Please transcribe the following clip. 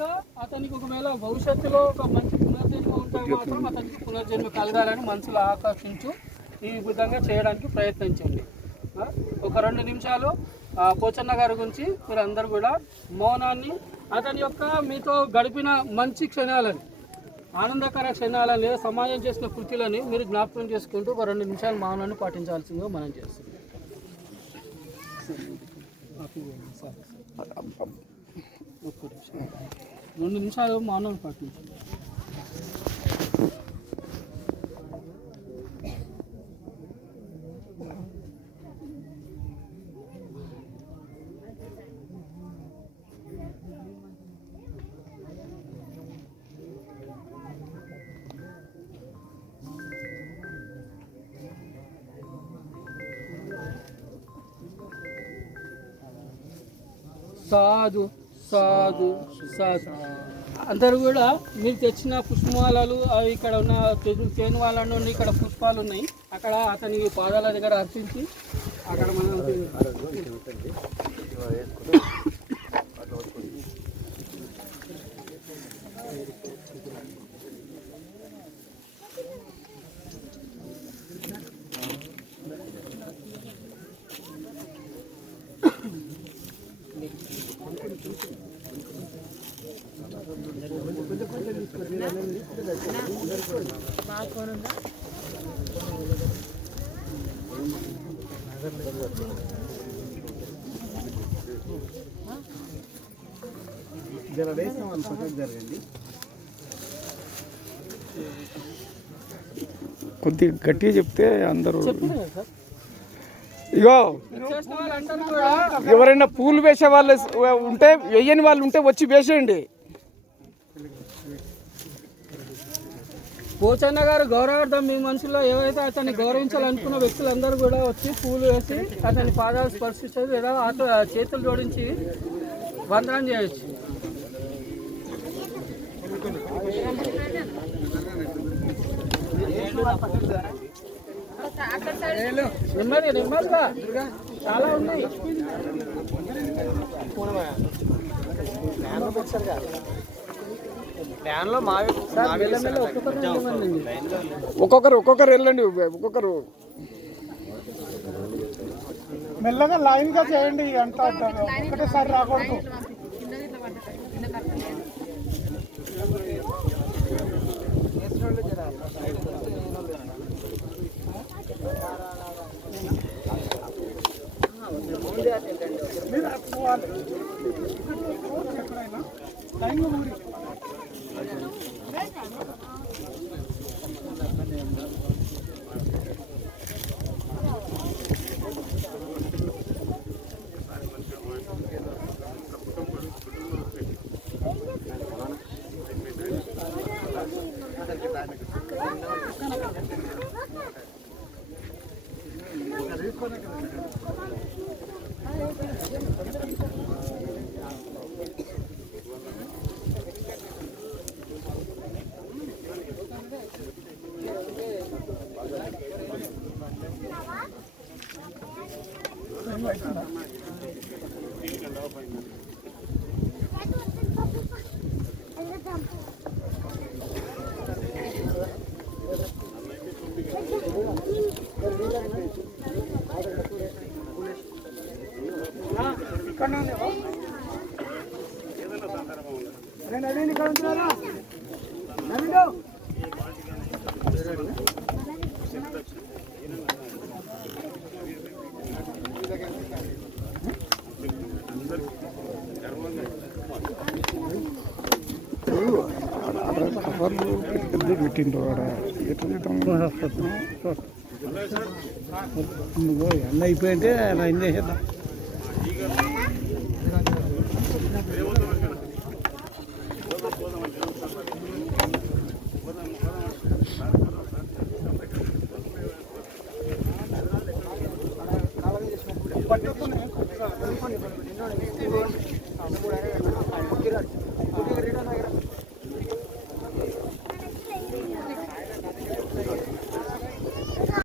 ఇంకా అతనికి ఒకవేళ భవిష్యత్తులో ఒక మంచి పునర్జన్మ ఉంటే మాత్రం అతనికి పునర్జన్మ కలగాలని మనసులో ఆకర్షించు ఈ విధంగా చేయడానికి ప్రయత్నించండి. ఒక 2 నిమిషాలు పోచన్న గారి గురించి మీరు అందరూ కూడా మౌనాన్ని, అతని యొక్క మీతో గడిపిన మంచి క్షణాలని, ఆనందకర క్షణాలని లేదా సమాజం చేసిన కృతులని మీరు జ్ఞాపకం చేసుకుంటూ ఒక 2 నిమిషాలు మౌనాన్ని పాటించాల్సిందిగా మనం చేస్తాం. 2 నిమిషాలు మౌనాన్ని పాటించండి. సాధు సాధు సాధు. అందరూ కూడా మీరు తెచ్చిన పుష్పమాలలు అవి ఇక్కడ ఉన్న తేను వాళ్ళ నుండి ఇక్కడ పుష్పాలు ఉన్నాయి, అక్కడ అతని పాదాల దగ్గర అర్పించి అక్కడ మనం కొద్దిగా గట్టిగా చెప్తే అందరూ. ఇగో ఎవరైనా పూలు వేసే వాళ్ళు ఉంటే, వేయని వాళ్ళు ఉంటే వచ్చి వేసేయండి. పోచన్న గారు గౌరవార్థం మీ మనసులో ఏవైతే అతన్ని గౌరవించాలనుకున్న వ్యక్తులందరూ కూడా వచ్చి పూలు వేసి అతని పాదాలు స్పర్శిస్తారు లేదా చేతులు జోడించి వందనం చేయొచ్చు. నెమ్మదిగా చాలా ఉన్నాయి. ఒక్కొక్కరు వెళ్ళండి, ఒక్కొక్కరు మెల్లగా లైన్ గా చేయండి. అంతా ఒకటేసారి రాకూడదు. లైన్ ఊరి పెట్టిండ్రు అన్న అయిపోయింటే అలా ఏం చేసేద్దాం. పట్టుకుని